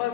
Wait,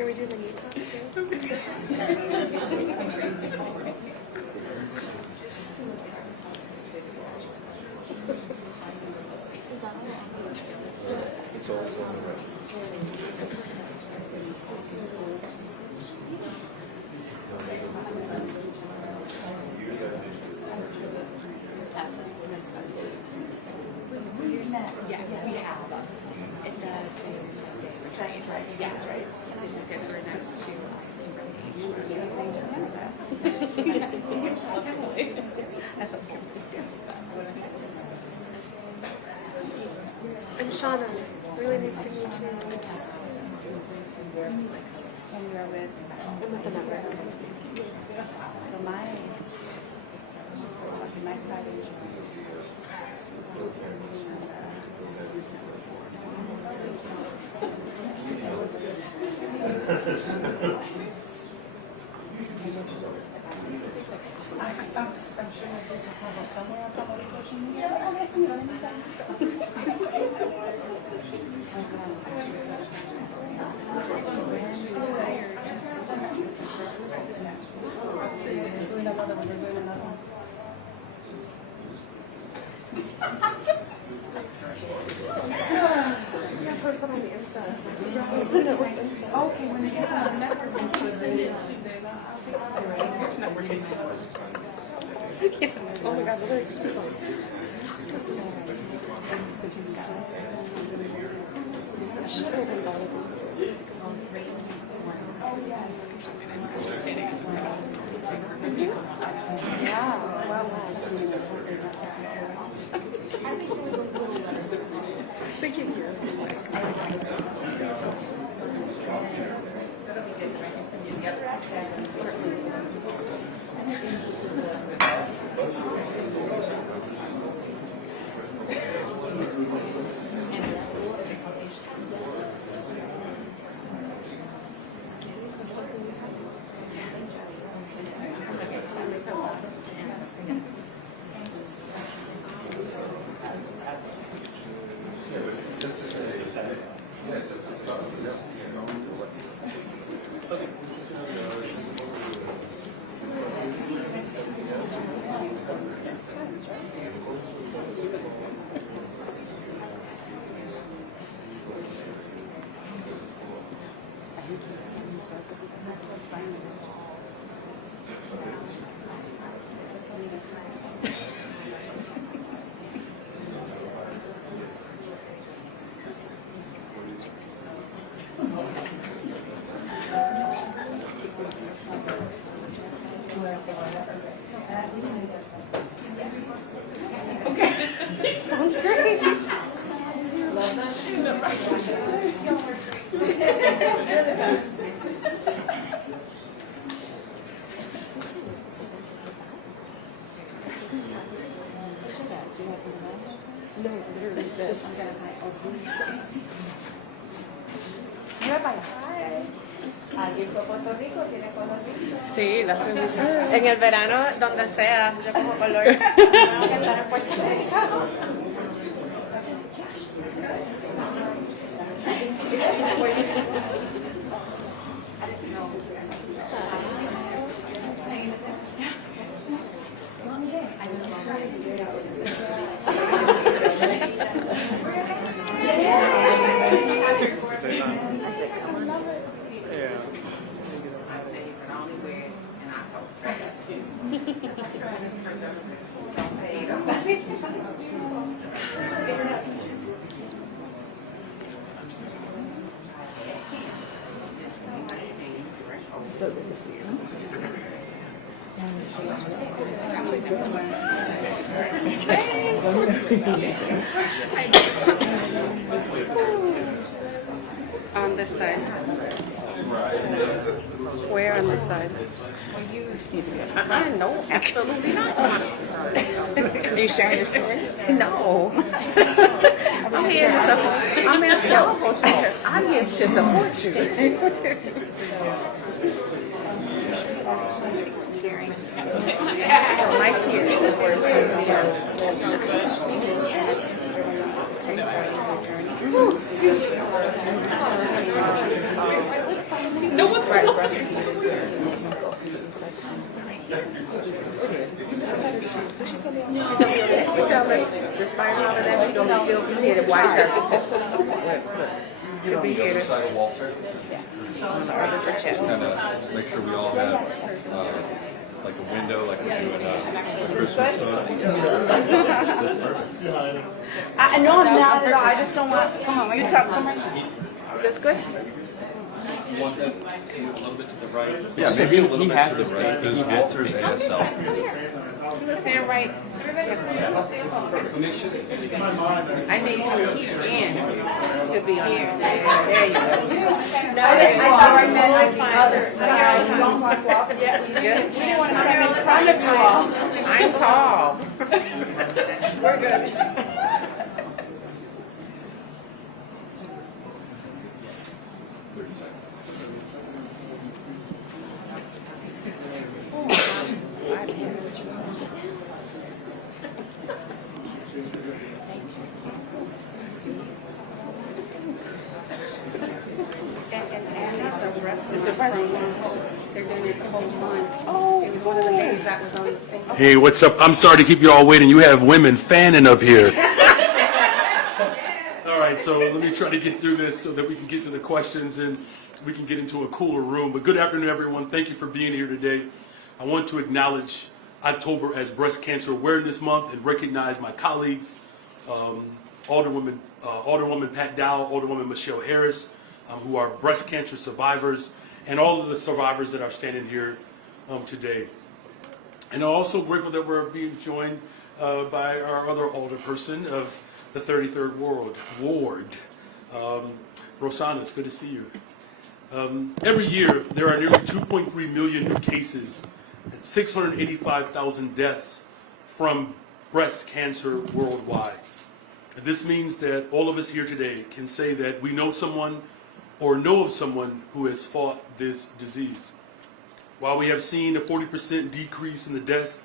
are we doing the knee pop too? It's also on the right. Yes, we have. In the yes, right. Yes, we're next to I'm Shauna. Really nice to meet you. And you're with? I'm with the network. So my side is I'm sure this will come up somewhere on some of the social media. Doing another one, we're doing another one. Yeah, post it on the Insta. Okay, when they get on the network, we'll send it to them. I'll take it. Which network is it? Yes. Oh my God, what is it? I should have invited you. Oh, yes. Just standing in front of you. Yeah, well, Sounds great. No, literally this. Sí, la soy muy sana. En el verano, donde sea, yo cojo color. Tengo que estar en Puerto Rico. On this side. Where on this side? No, absolutely not. Are you sharing your story? No. I'm here to support. I'm here to support you. So my tears no one's despite all of that, she's gonna still be here to watch her. She'll be here to on the other for chest. Kind of make sure we all have like a window, like we do in Christmas stuff. No, I'm not at all. I just don't want. Come on, you talk. Come on. Is this good? You want that to a little bit to the right? Yeah, maybe a little bit to the right, because Walter's ASL. Stand right. Make sure that I need you in. Could be on here. There you go. No, I meant like the other side. You don't want to walk yet. You didn't want to stand in front of you all. I'm tall. We're good. 30 seconds. They're doing it the whole month. Oh, it was one of the days that was on the thing. Hey, what's up? I'm sorry to keep you all waiting. You have women fanning up here. All right, so let me try to get through this so that we can get to the questions and we can get into a cooler room. But good afternoon, everyone. Thank you for being here today. I want to acknowledge October as Breast Cancer Awareness Month and recognize my colleagues, Alderwoman Pat Dow, Alderwoman Michelle Harris, who are breast cancer survivors, and all of the survivors that are standing here today. And I'm also grateful that we're being joined by our other alderperson of the 33rd Ward, Rosanna. It's good to see you. Every year, there are nearly 2.3 million new cases and 685,000 deaths from breast cancer worldwide. And this means that all of us here today can say that we know someone or know of someone who has fought this disease. While we have seen a 40% decrease in the deaths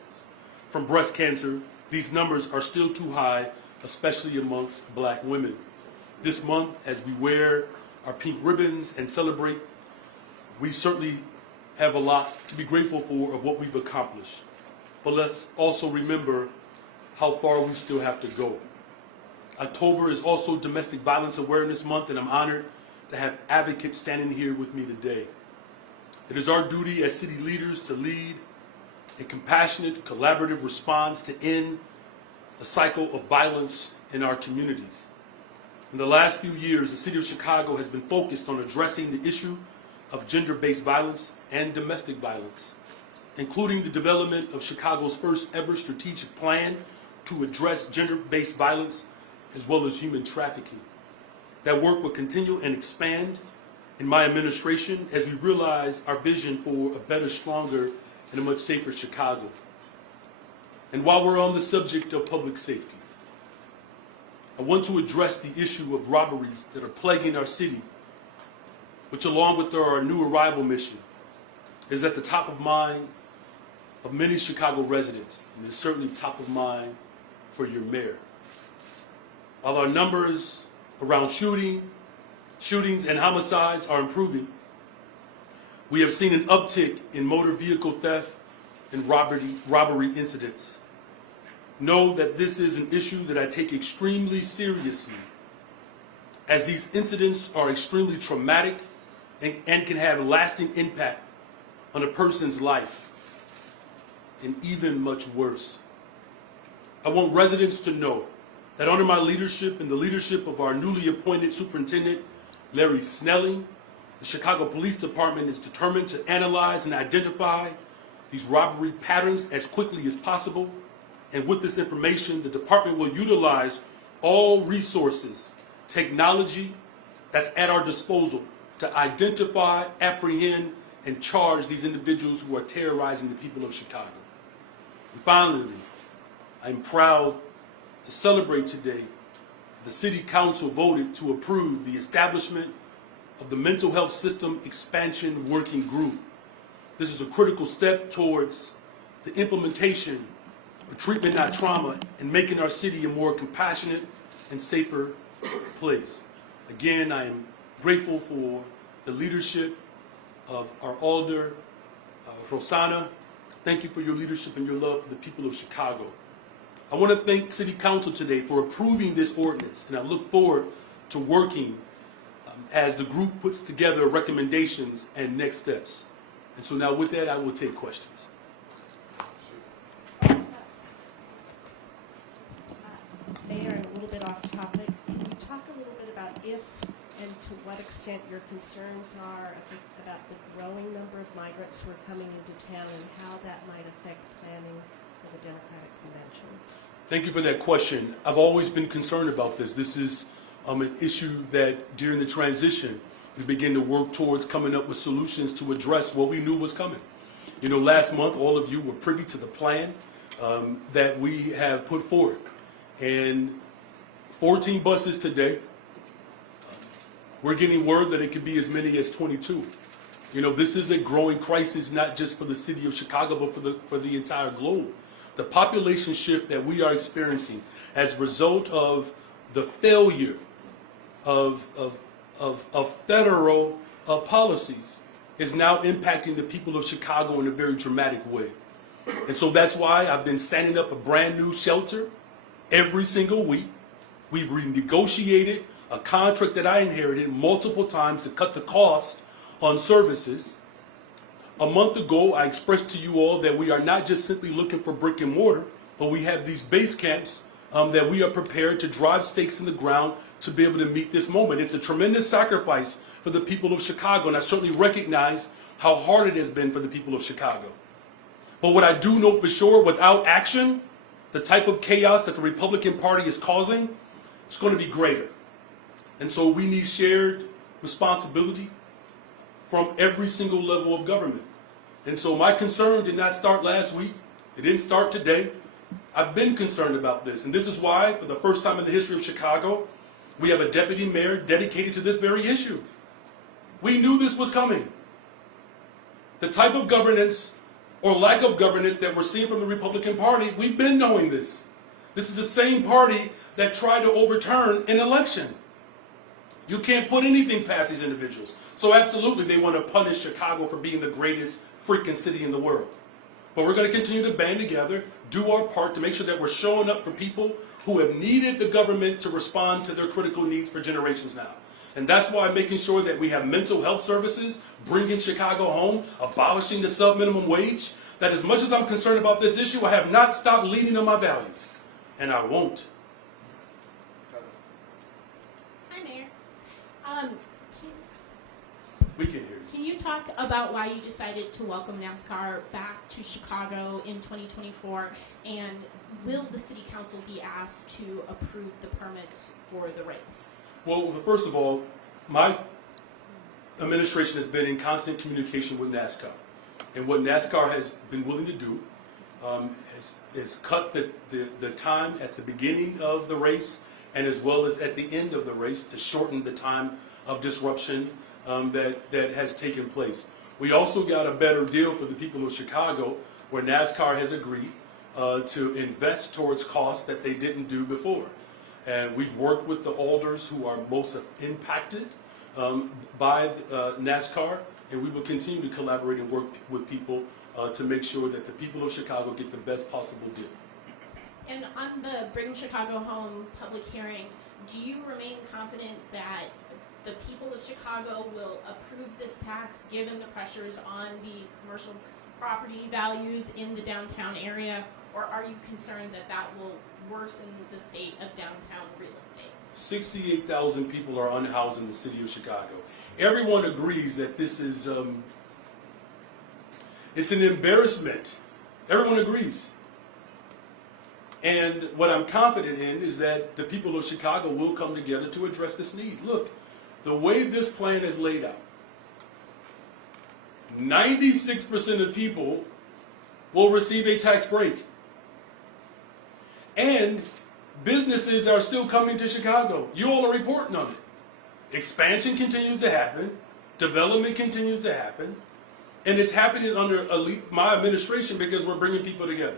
from breast cancer, these numbers are still too high, especially amongst black women. This month, as we wear our pink ribbons and celebrate, we certainly have a lot to be grateful for of what we've accomplished. But let's also remember how far we still have to go. October is also Domestic Violence Awareness Month, and I'm honored to have advocates standing here with me today. It is our duty as city leaders to lead a compassionate, collaborative response to end the cycle of violence in our communities. In the last few years, the city of Chicago has been focused on addressing the issue of gender-based violence and domestic violence, including the development of Chicago's first ever strategic plan to address gender-based violence as well as human trafficking. That work will continue and expand in my administration as we realize our vision for a better, stronger, and a much safer Chicago. And while we're on the subject of public safety, I want to address the issue of robberies that are plaguing our city, which along with our new arrival mission, is at the top of mind of many Chicago residents, and is certainly top of mind for your mayor. While our numbers around shootings and homicides are improving, we have seen an uptick in motor vehicle theft and robbery incidents. Know that this is an issue that I take extremely seriously, as these incidents are extremely traumatic and can have a lasting impact on a person's life, and even much worse. I want residents to know that under my leadership and the leadership of our newly appointed superintendent, Larry Snelling, the Chicago Police Department is determined to analyze and identify these robbery patterns as quickly as possible. And with this information, the department will utilize all resources, technology that's at our disposal to identify, apprehend, and charge these individuals who are terrorizing the people of Chicago. And finally, I'm proud to celebrate today the City Council voted to approve the establishment of the Mental Health System Expansion Working Group. This is a critical step towards the implementation of treatment, not trauma, and making our city a more compassionate and safer place. Again, I am grateful for the leadership of our Alder, Rosanna. Thank you for your leadership and your love for the people of Chicago. I want to thank City Council today for approving this ordinance, and I look forward to working as the group puts together recommendations and next steps. And so now with that, I will take questions. Mayor, a little bit off topic. Can you talk a little bit about if and to what extent your concerns are about the growing number of migrants who are coming into town and how that might affect planning for the Democratic Convention? Thank you for that question. I've always been concerned about this. This is an issue that during the transition, we began to work towards coming up with solutions to address what we knew was coming. You know, last month, all of you were privy to the plan that we have put forth. And 14 buses today, we're getting word that it could be as many as 22. You know, this is a growing crisis, not just for the city of Chicago, but for the entire globe. The population shift that we are experiencing as a result of the failure of federal policies is now impacting the people of Chicago in a very dramatic way. And so that's why I've been standing up a brand new shelter every single week. We've renegotiated a contract that I inherited multiple times to cut the cost on services. A month ago, I expressed to you all that we are not just simply looking for brick and mortar, but we have these base camps that we are prepared to drive stakes in the ground to be able to meet this moment. It's a tremendous sacrifice for the people of Chicago, and I certainly recognize how hard it has been for the people of Chicago. But what I do know for sure, without action, the type of chaos that the Republican Party is causing, it's going to be greater. And so we need shared responsibility from every single level of government. And so my concern did not start last week. It didn't start today. I've been concerned about this. And this is why, for the first time in the history of Chicago, we have a deputy mayor dedicated to this very issue. We knew this was coming. The type of governance or lack of governance that we're seeing from the Republican Party, we've been knowing this. This is the same party that tried to overturn an election. You can't put anything past these individuals. So absolutely, they want to punish Chicago for being the greatest freaking city in the world. But we're going to continue to band together, do our part to make sure that we're showing up for people who have needed the government to respond to their critical needs for generations now. And that's why I'm making sure that we have mental health services, bringing Chicago home, abolishing the sub-minimum wage. That as much as I'm concerned about this issue, I have not stopped leading on my values. And I won't. Hi, Mayor. We can hear you. Can you talk about why you decided to welcome NASCAR back to Chicago in 2024, and will the City Council be asked to approve the permits for the race? Well, first of all, my administration has been in constant communication with NASCAR. And what NASCAR has been willing to do is cut the time at the beginning of the race and as well as at the end of the race to shorten the time of disruption that has taken place. We also got a better deal for the people of Chicago where NASCAR has agreed to invest towards costs that they didn't do before. And we've worked with the alders who are most impacted by NASCAR, and we will continue to collaborate and work with people to make sure that the people of Chicago get the best possible deal. And on the Bring Chicago Home public hearing, do you remain confident that the people of Chicago will approve this tax given the pressures on the commercial property values in the downtown area, or are you concerned that that will worsen the state of downtown real estate? 68,000 people are unhoused in the city of Chicago. Everyone agrees that this is, it's an embarrassment. Everyone agrees. And what I'm confident in is that the people of Chicago will come together to address this need. Look, the way this plan is laid out, 96% of people will receive a tax break. And businesses are still coming to Chicago. You all are reporting on it. Expansion continues to happen. Development continues to happen. And it's happening under my administration because we're bringing people together.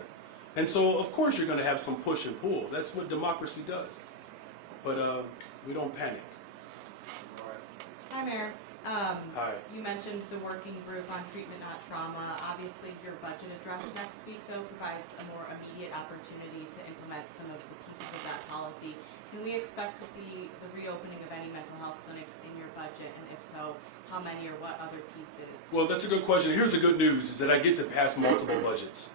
And so, of course, you're going to have some push and pull. That's what democracy does. But we don't panic. Hi, Mayor. Hi. You mentioned the working group on treatment, not trauma. Obviously, your budget address next week, though, provides a more immediate opportunity to implement some of the pieces of that policy. Can we expect to see the reopening of any mental health clinics in your budget? And if so, how many or what other pieces? Well, that's a good question. Here's the good news, is that I get to pass multiple budgets.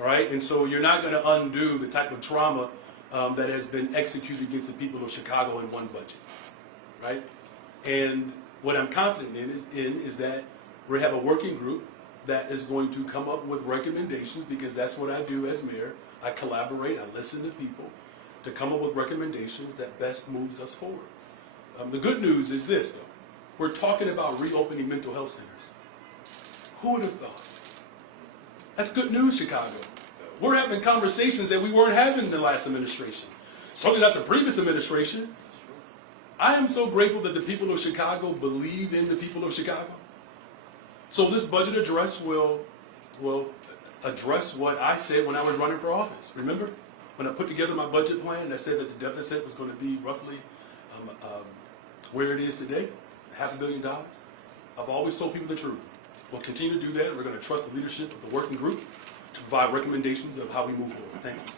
All right? And so you're not going to undo the type of trauma that has been executed against the people of Chicago in one budget. Right? And what I'm confident is that we have a working group that is going to come up with recommendations, because that's what I do as mayor. I collaborate, I listen to people to come up with recommendations that best moves us forward. The good news is this, though. We're talking about reopening mental health centers. Who would have thought? That's good news, Chicago. We're having conversations that we weren't having in the last administration. Certainly not the previous administration. I am so grateful that the people of Chicago believe in the people of Chicago. So this budget address will address what I said when I was running for office. Remember? When I put together my budget plan, I said that the deficit was going to be roughly where it is today, $500 million. I've always told people the truth. We'll continue to do that. We're going to trust the leadership of the working group to provide recommendations of how we move forward. Thank you.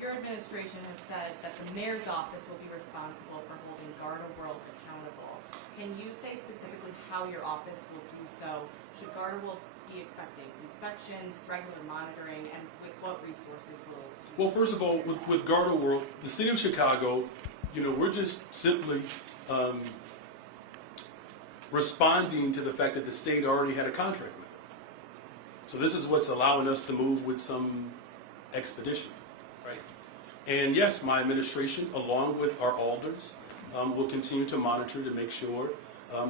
Your administration has said that the mayor's office will be responsible for holding Garda World accountable. Can you say specifically how your office will do so? Should Garda World be expecting inspections, regular monitoring, and with what resources will? Well, first of all, with Garda World, the city of Chicago, we're just simply responding to the fact that the state already had a contract with them. So this is what's allowing us to move with some expedition, right? And yes, my administration, along with our alders, will continue to monitor to make sure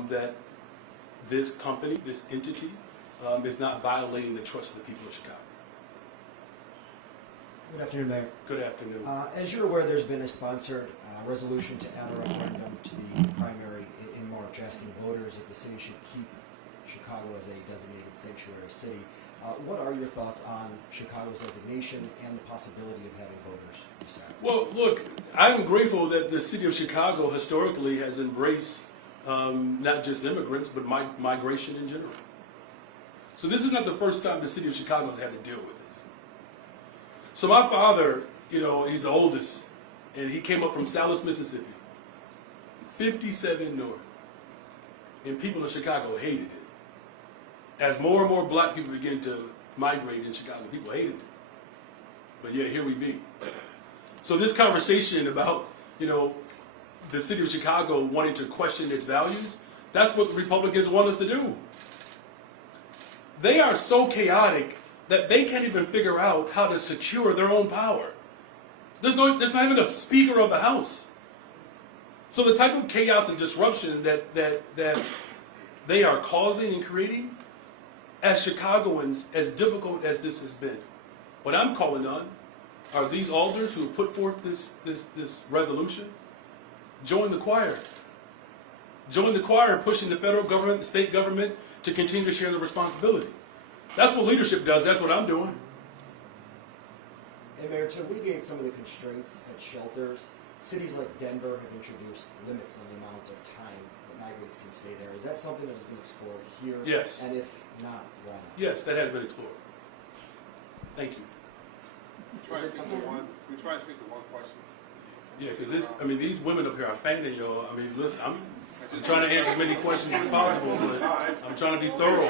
that this company, this entity, is not violating the trust of the people of Chicago. Good afternoon, Mayor. Good afternoon. As you're aware, there's been a sponsored resolution to add a referendum to the primary in March, asking voters if the city should keep Chicago as a designated sanctuary city. What are your thoughts on Chicago's designation and the possibility of having voters decide? Well, look, I'm grateful that the city of Chicago historically has embraced not just immigrants, but migration in general. So this is not the first time the city of Chicago has had to deal with this. So my father, you know, he's the oldest, and he came up from Salis, Mississippi, 57 north, and people in Chicago hated it. As more and more black people began to migrate in Chicago, people hated it. But yet here we be. So this conversation about, you know, the city of Chicago wanting to question its values, that's what the Republicans want us to do. They are so chaotic that they can't even figure out how to secure their own power. There's not even a Speaker of the House. So the type of chaos and disruption that they are causing and creating, as Chicagoans, as difficult as this has been, what I'm calling on are these alders who have put forth this resolution. Join the choir. Join the choir pushing the federal government, the state government to continue to share the responsibility. That's what leadership does. That's what I'm doing. And Mayor, to alleviate some of the constraints at shelters, cities like Denver have introduced limits on the amount of time that migrants can stay there. Is that something that has been explored here? Yes. And if not, why not? Yes, that has been explored. Thank you. We try to stick to one question. Yeah, because these women up here are fanning y'all. I mean, listen, I'm trying to answer as many questions as possible, but I'm trying to be thorough.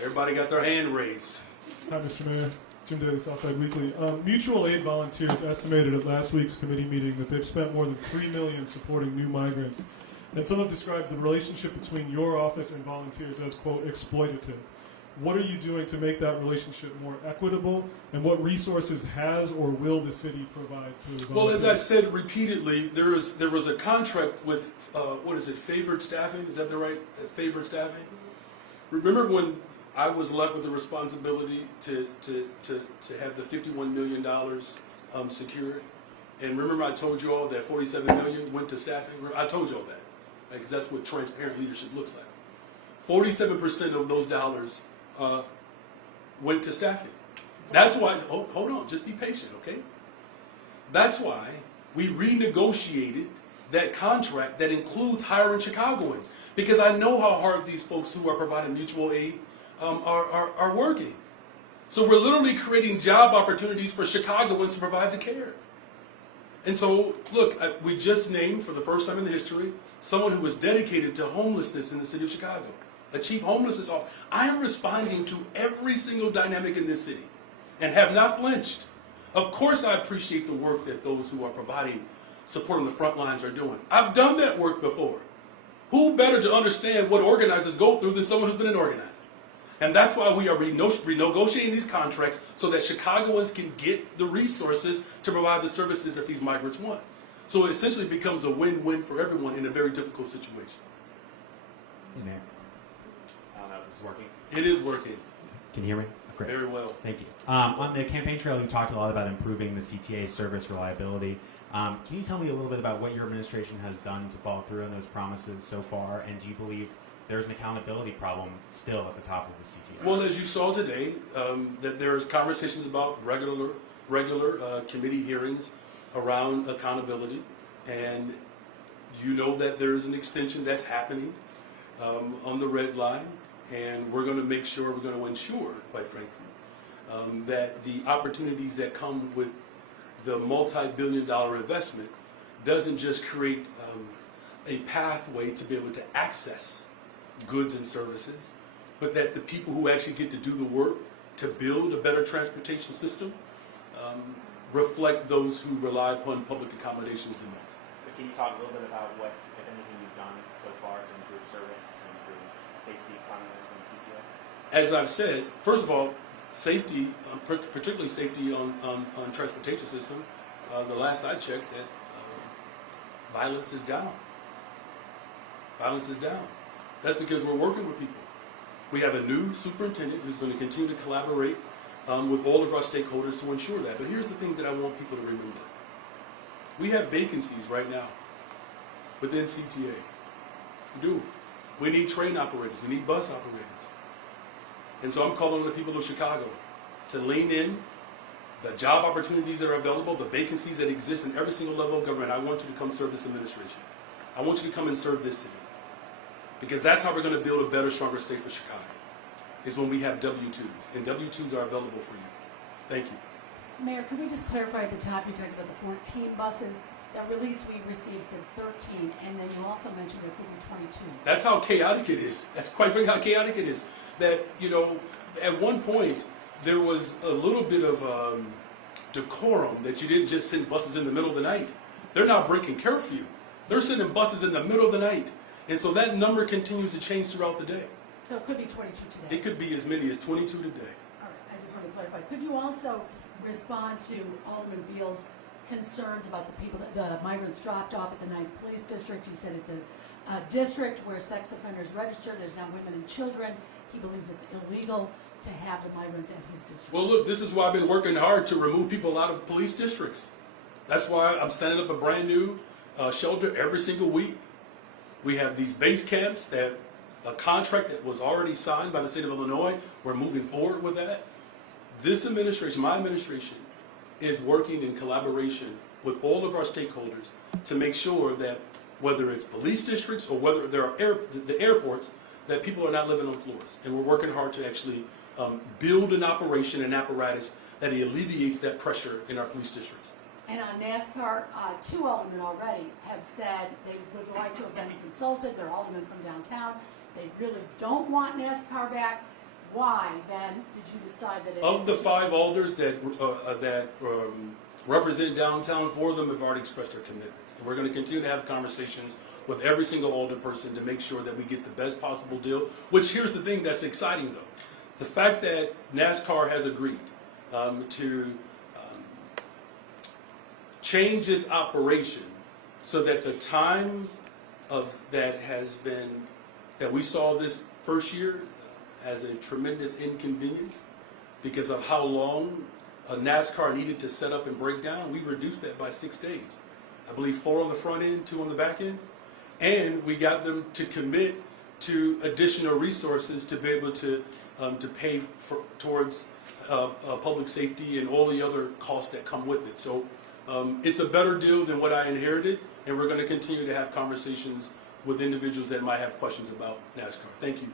Everybody got their hand raised. Hi, Mr. Mayor. Jim Daly, Southside Weekly. Mutual aid volunteers estimated at last week's committee meeting that they've spent more than $3 million supporting new migrants. And some have described the relationship between your office and volunteers as, quote, exploitative. What are you doing to make that relationship more equitable? And what resources has or will the city provide to volunteers? Well, as I said repeatedly, there was a contract with, favored staffing? Is that the right? That's favored staffing? Remember when I was left with the responsibility to have the $51 million secured? And remember I told you all that $47 million went to staffing? I told you all that, because that's what transparent leadership looks like. 47% of those dollars went to staffing. That's why, hold on, just be patient, okay? That's why we renegotiated that contract that includes hiring Chicagoans, because I know how hard these folks who are providing mutual aid are working. So we're literally creating job opportunities for Chicagoans to provide the care. And so, look, we just named, for the first time in the history, someone who was dedicated to homelessness in the city of Chicago, a chief homelessness officer. I am responding to every single dynamic in this city and have not flinched. Of course I appreciate the work that those who are providing support on the front lines are doing. I've done that work before. Who better to understand what organizers go through than someone who's been an organizer? And that's why we are renegotiating these contracts so that Chicagoans can get the resources to provide the services that these migrants want. So it essentially becomes a win-win for everyone in a very difficult situation. Hey, Mayor. I don't know if this is working. It is working. Can you hear me? Great. Very well. Thank you. On the campaign trail, you talked a lot about improving the CTA service reliability. Can you tell me a little bit about what your administration has done to follow through on those promises so far, and do you believe there's an accountability problem still at the top of the CTA? Well, as you saw today, that there's conversations about regular committee hearings around accountability, and you know that there's an extension that's happening on the red line, and we're going to make sure, we're going to ensure, quite frankly, that the opportunities that come with the multi-billion-dollar investment doesn't just create a pathway to be able to access goods and services, but that the people who actually get to do the work to build a better transportation system reflect those who rely upon public accommodations the most. But can you talk a little bit about what, if anything, you've done so far to improve service, to improve safety, cleanliness, and CTA? As I've said, first of all, safety, particularly safety on transportation system, the last I checked, that violence is down. Violence is down. That's because we're working with people. We have a new superintendent who's going to continue to collaborate with all of our stakeholders to ensure that. But here's the thing that I want people to remember. We have vacancies right now within CTA. We do. We need train operators. We need bus operators. And so I'm calling on the people of Chicago to lean in. The job opportunities that are available, the vacancies that exist in every single level of government, I want you to come serve this administration. I want you to come and serve this city. Because that's how we're going to build a better, stronger, safer Chicago. is when we have W-2s, and W-2s are available for you. Thank you. Mayor, can we just clarify at the top, you talked about the 14 buses. That release we received said 13, and then you also mentioned there could be 22. That's how chaotic it is. That's quite frankly how chaotic it is. That, you know, at one point, there was a little bit of decorum that you didn't just send buses in the middle of the night. They're now breaking curfew. They're sending buses in the middle of the night. And so that number continues to change throughout the day. So it could be 22 today. It could be as many as 22 today. All right, I just want to clarify. Could you also respond to Alderman Beal's concerns about the people, the migrants dropped off at the 9th Police District? He said it's a district where sex offenders register. There's now women and children. He believes it's illegal to have the migrants at his district. Well, look, this is why I've been working hard to remove people out of police districts. That's why I'm standing up a brand new shelter every single week. We have these base camps that a contract that was already signed by the state of Illinois. We're moving forward with that. This administration, my administration, is working in collaboration with all of our stakeholders to make sure that whether it's police districts or whether there are the airports, that people are not living on floors. And we're working hard to actually build an operation, an apparatus that alleviates that pressure in our police districts. And on NASCAR, 2 aldermen already have said they would like to have been consulted. They're aldermen from downtown. They really don't want NASCAR back. Why, then, did you decide that it Of the 5 alders that represent downtown, 4 of them have already expressed their commitments. And we're going to continue to have conversations with every single alder person to make sure that we get the best possible deal. Which, here's the thing that's exciting, though. The fact that NASCAR has agreed to change its operation so that the time of that we saw this first year as a tremendous inconvenience because of how long NASCAR needed to set up and break down. We reduced that by 6 days. I believe 4 on the front end, 2 on the back end. And we got them to commit to additional resources to be able to pay towards public safety and all the other costs that come with it. So it's a better deal than what I inherited, and we're going to continue to have conversations with individuals that might have questions about NASCAR. Thank you.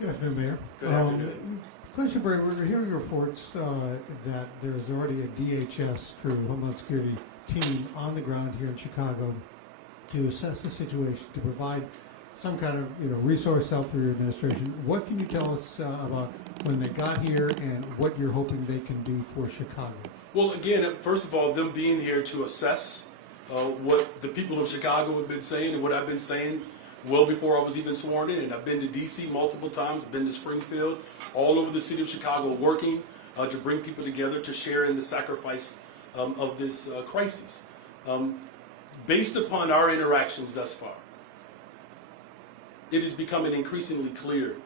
Good afternoon, Mayor. Good afternoon. Question for you. We're hearing reports that there's already a DHS crew, Homeland Security team on the ground here in Chicago to assess the situation, to provide some kind of resource help for your administration. What can you tell us about when they got here and what you're hoping they can do for Chicago? Well, again, first of all, them being here to assess what the people of Chicago have been saying and what I've been saying well before I was even sworn in. I've been to D.C. multiple times, I've been to Springfield, all over the city of Chicago, working to bring people together to share in the sacrifice of this crisis. Based upon our interactions thus far, it is becoming increasingly clear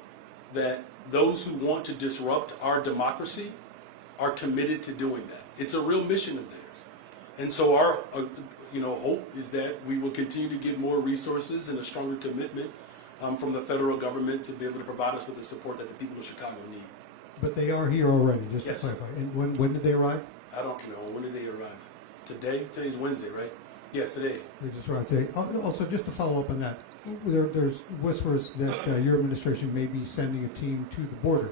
that those who want to disrupt our democracy are committed to doing that. It's a real mission of theirs. And so our hope is that we will continue to get more resources and a stronger commitment from the federal government to be able to provide us with the support that the people of Chicago need. But they are here already, just Yes. to clarify. And when did they arrive? I don't know. When did they arrive? Today? Today's Wednesday, right? Yes, today. They just arrived today. Also, just to follow up on that, there's whispers that your administration may be sending a team to the border,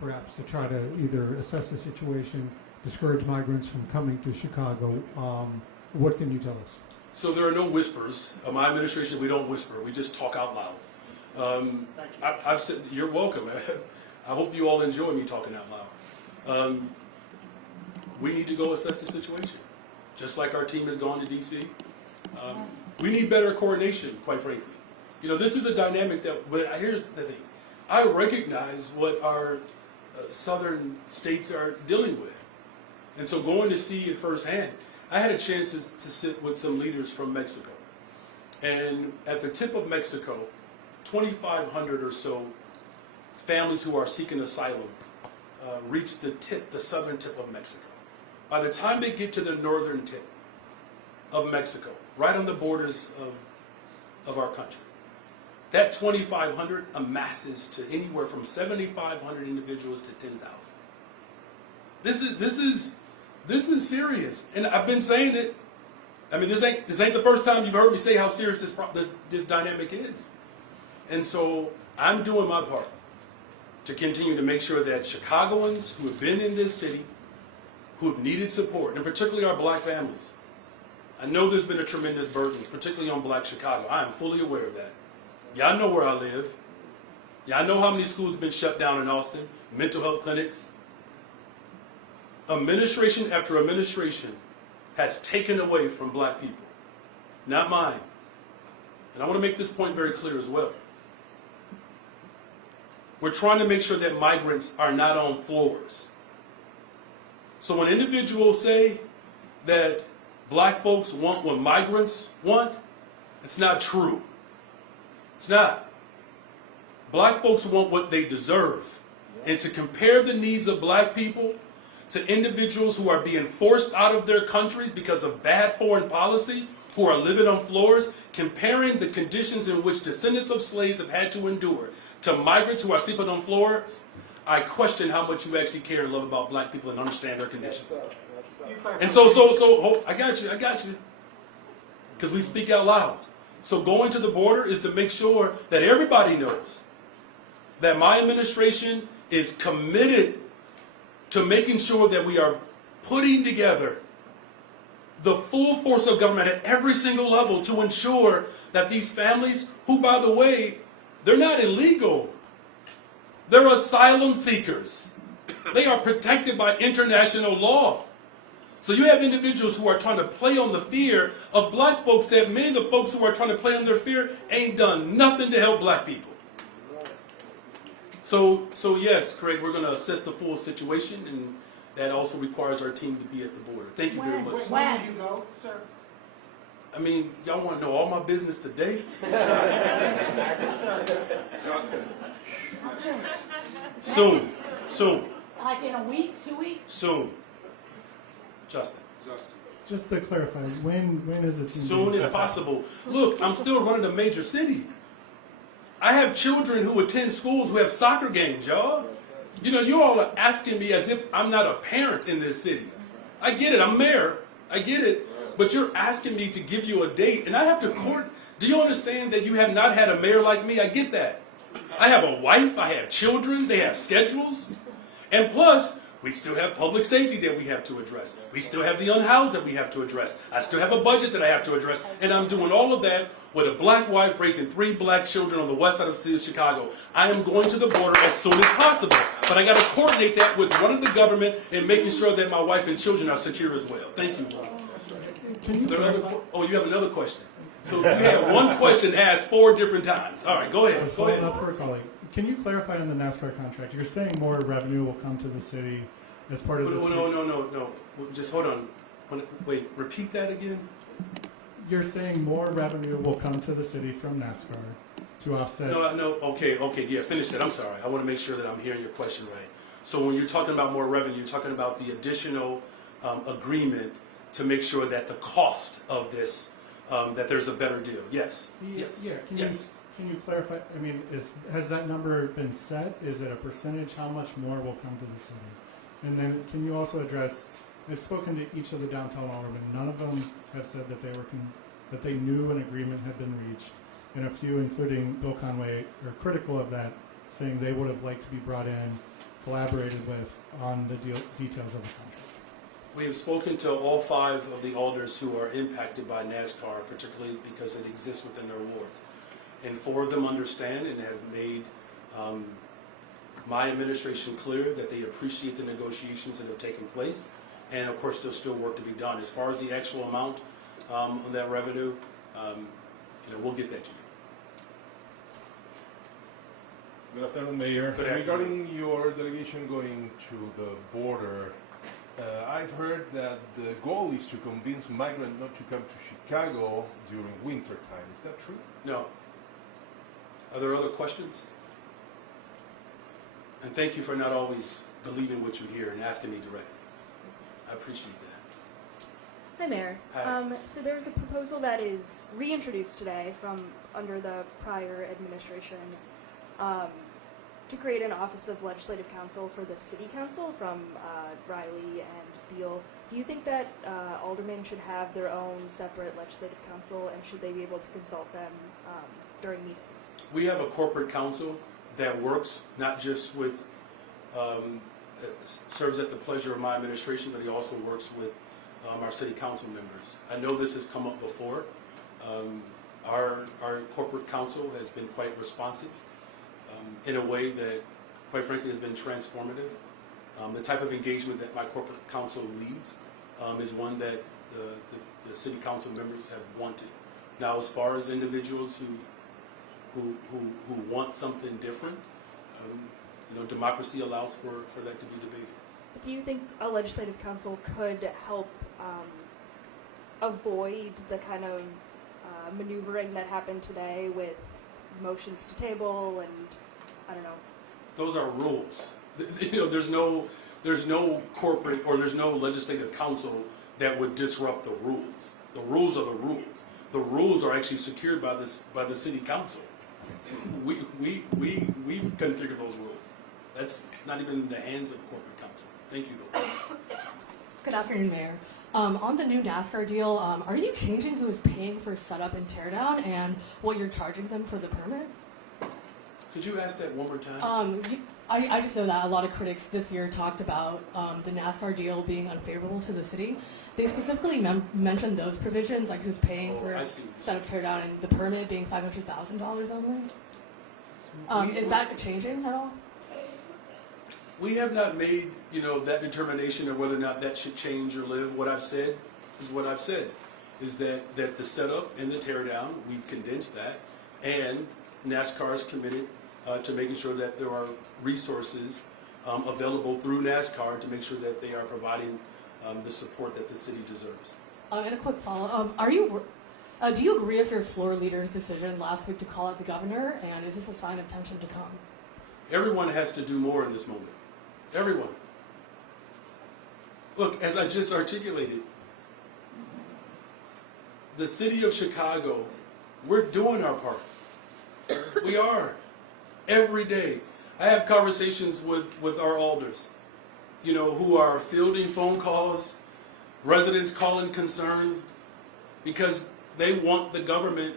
perhaps to try to either assess the situation, discourage migrants from coming to Chicago. What can you tell us? So there are no whispers. My administration, we don't whisper. We just talk out loud. I've said, you're welcome. I hope you all enjoy me talking out loud. We need to go assess the situation, just like our team has gone to D.C. We need better coordination, quite frankly. This is a dynamic but here's the thing. I recognize what our southern states are dealing with. And so going to see it firsthand, I had a chance to sit with some leaders from Mexico. And at the tip of Mexico, 2,500 or so families who are seeking asylum reach the southern tip of Mexico. By the time they get to the northern tip of Mexico, right on the borders of our country, that 2,500 amasses to anywhere from 7,500 individuals to 10,000. This is serious, and I've been saying it. I mean, this ain't the first time you've heard me say how serious this dynamic is. And so I'm doing my part. to continue to make sure that Chicagoans who have been in this city, who have needed support, and particularly our black families. I know there's been a tremendous burden, particularly on black Chicago. I am fully aware of that. Y'all know where I live. Y'all know how many schools have been shut down in Austin, mental health clinics. Administration after administration has taken away from black people, not mine. And I want to make this point very clear as well. We're trying to make sure that migrants are not on floors. So when individuals say that black folks want what migrants want, it's not true. It's not. Black folks want what they deserve. And to compare the needs of black people to individuals who are being forced out of their countries because of bad foreign policy, who are living on floors, comparing the conditions in which descendants of slaves have had to endure to migrants who are sleeping on floors, I question how much you actually care and love about black people and understand their conditions. And I got you. Because we speak out loud. So going to the border is to make sure that everybody knows that my administration is committed to making sure that we are putting together the full force of government at every single level to ensure that these families, who, by the way, they're not illegal. They're asylum seekers. They are protected by international law. So you have individuals who are trying to play on the fear of black folks that many of the folks who are trying to play on their fear ain't done nothing to help black people. So yes, Craig, we're going to assess the full situation, and that also requires our team to be at the border. Thank you very much. When do you go, sir? I mean, y'all want to know all my business today? Soon. Like in a week, 2 weeks? Soon. Justin. Just to clarify, when is it? Soon as possible. Look, I'm still running a major city. I have children who attend schools who have soccer games, y'all. You know, you all are asking me as if I'm not a parent in this city. I get it, I'm mayor. I get it. But you're asking me to give you a date, and I have to court. Do you understand that you have not had a mayor like me? I get that. I have a wife, I have children, they have schedules. And plus, we still have public safety that we have to address. We still have the unhoused that we have to address. I still have a budget that I have to address. And I'm doing all of that with a black wife raising 3 black children on the west side of the city of Chicago. I am going to the border as soon as possible. But I got to coordinate that with running the government and making sure that my wife and children are secure as well. Thank you, Ron. You have another question. So you had one question asked 4 different times. All right, go ahead. Go ahead. Up for a colleague. Can you clarify on the NASCAR contract? You're saying more revenue will come to the city as part of this. No. Just hold on. Wait, repeat that again. You're saying more revenue will come to the city from NASCAR to offset. No. Okay. Yeah, finish that. I'm sorry. I want to make sure that I'm hearing your question right. So when you're talking about more revenue, you're talking about the additional agreement to make sure that the cost of this, that there's a better deal. Yes. Yeah. Can you clarify? I mean, has that number been set? Is it a percentage? How much more will come to the city? And then can you also address? I've spoken to each of the downtown aldermen. None of them have said that that they knew an agreement had been reached, and a few, including Bill Conway, are critical of that, saying they would have liked to be brought in, collaborated with on the details of the contract. We have spoken to all 5 of the alders who are impacted by NASCAR, particularly because it exists within their wards. And 4 of them understand and have made my administration clear that they appreciate the negotiations that have taken place. And of course, there's still work to be done. As far as the actual amount of that revenue, we'll get that to you. Good afternoon, Mayor. Good afternoon. Regarding your delegation going to the border, I've heard that the goal is to convince migrants not to come to Chicago during winter time. Is that true? No. Are there other questions? And thank you for not always believing what you hear and asking me directly. I appreciate that. Hi, Mayor. Hi. So there's a proposal that is reintroduced today from under the prior administration to create an Office of Legislative Counsel for the City Council from Riley and Beal. Do you think that aldermen should have their own separate legislative council, and should they be able to consult them during meetings? We have a corporate council that works not just with, serves at the pleasure of my administration, but he also works with our city council members. I know this has come up before. Our corporate council has been quite responsive in a way that, quite frankly, has been transformative. The type of engagement that my corporate council leads is one that the city council members have wanted. Now, as far as individuals who want something different, democracy allows for that to be debated. Do you think a legislative council could help avoid the kind of maneuvering that happened today with motions to table and I don't know? Those are rules. There's no corporate or there's no legislative council that would disrupt the rules. The rules are the rules. The rules are actually secured by the city council. We configure those rules. That's not even in the hands of corporate council. Thank you, though. Good afternoon, Mayor. On the new NASCAR deal, are you changing who is paying for setup and teardown and what you're charging them for the permit? Could you ask that one more time? I just know that a lot of critics this year talked about the NASCAR deal being unfavorable to the city. They specifically mentioned those provisions, like who's paying for setup, teardown, and the permit being $500,000 only. Is that changing at all? We have not made, that determination of whether or not that should change or live. What I've said is what I've said, is that the setup and the teardown, we've condensed that, and NASCAR is committed to making sure that there are resources available through NASCAR to make sure that they are providing the support that the city deserves. And a quick follow-up. Do you agree with your floor leader's decision last week to call out the governor, and is this a sign of tension to come? Everyone has to do more in this moment. Everyone. Look, as I just articulated, the city of Chicago, we're doing our part. We are. Every day. I have conversations with our alders, who are fielding phone calls, residents calling concern, because they want the government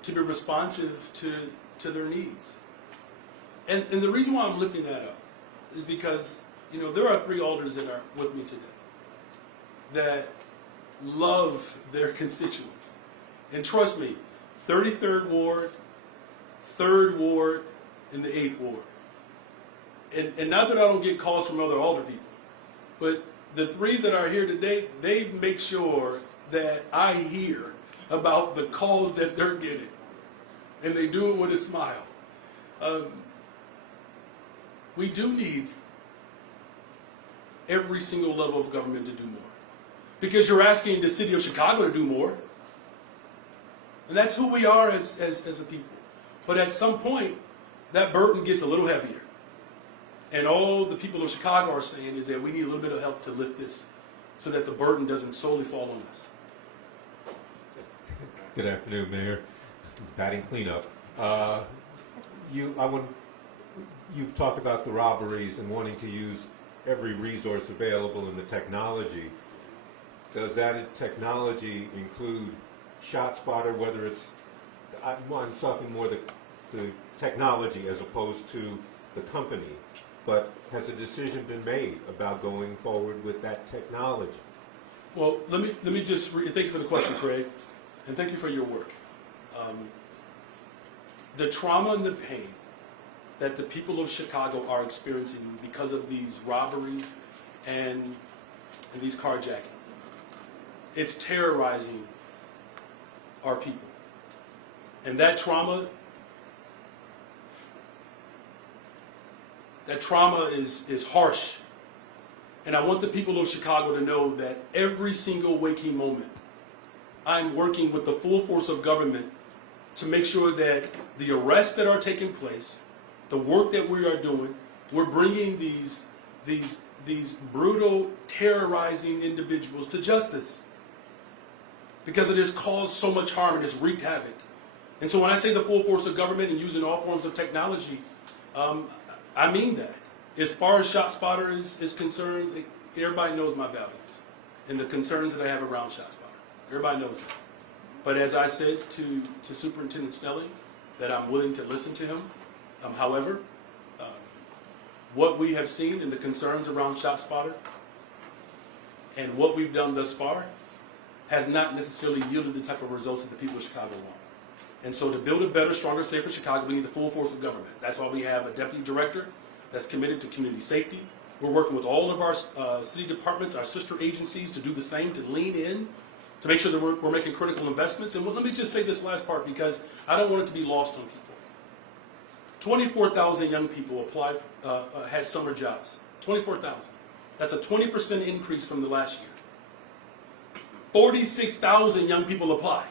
to be responsive to their needs. And the reason why I'm lifting that up is because, there are 3 alders that are with me today that love their constituents. And trust me, 33rd Ward, 3rd Ward, and the 8th Ward. And not that I don't get calls from other alder people, but the 3 that are here today, they make sure that I hear about the calls that they're getting. And they do it with a smile. We do need every single level of government to do more. Because you're asking the city of Chicago to do more. And that's who we are as a people. But at some point, that burden gets a little heavier. And all the people of Chicago are saying is that we need a little bit of help to lift this so that the burden doesn't solely fall on us. Good afternoon, Mayor. Batting cleanup. You've talked about the robberies and wanting to use every resource available in the technology. Does that technology include ShotSpotter, whether it's, I'm talking more the technology as opposed to the company, but has a decision been made about going forward with that technology? Well, let me just, thank you for the question, Craig, and thank you for your work. The trauma and the pain that the people of Chicago are experiencing because of these robberies and these carjackings, it's terrorizing our people. And that trauma is harsh. And I want the people of Chicago to know that every single waking moment, I'm working with the full force of government to make sure that the arrests that are taking place, the work that we are doing, we're bringing these brutal, terrorizing individuals to justice. Because it has caused so much harm and it's wreaked havoc. And so when I say the full force of government and using all forms of technology, I mean that. As far as ShotSpotter is concerned, everybody knows my values and the concerns that I have around ShotSpotter. Everybody knows that. But as I said to Superintendent Snelling, that I'm willing to listen to him However, what we have seen in the concerns around ShotSpotter and what we've done thus far has not necessarily yielded the type of results that the people of Chicago want. And so to build a better, stronger, safer Chicago, we need the full force of government. That's why we have a deputy director that's committed to community safety. We're working with all of our city departments, our sister agencies, to do the same, to lean in, to make sure that we're making critical investments. And let me just say this last part, because I don't want it to be lost on people. 24,000 young people applied, had summer jobs. 24,000. That's a 20% increase from the last year. 46,000 young people apply.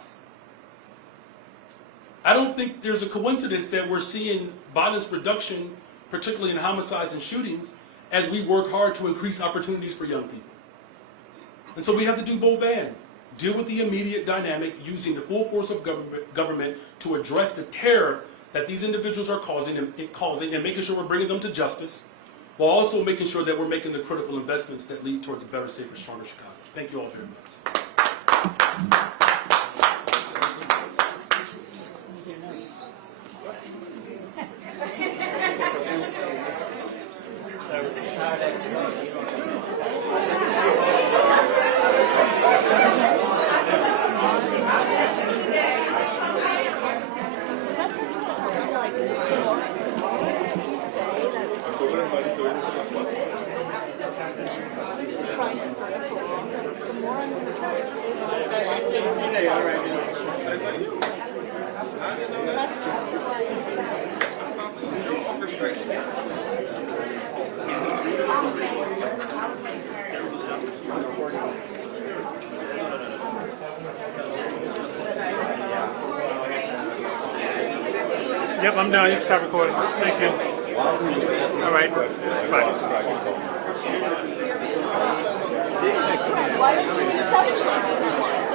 I don't think there's a coincidence that we're seeing violence reduction, particularly in homicides and shootings, as we work hard to increase opportunities for young people. And so we have to do both and. Deal with the immediate dynamic using the full force of government to address the terror that these individuals are causing and making sure we're bringing them to justice, while also making sure that we're making the critical investments that lead towards a better, safer, stronger Chicago. Thank you all very much. Yep, I'm done. You can stop recording. Thank you. All right. Bye. Why are you doing 7 places at once?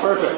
Perfect.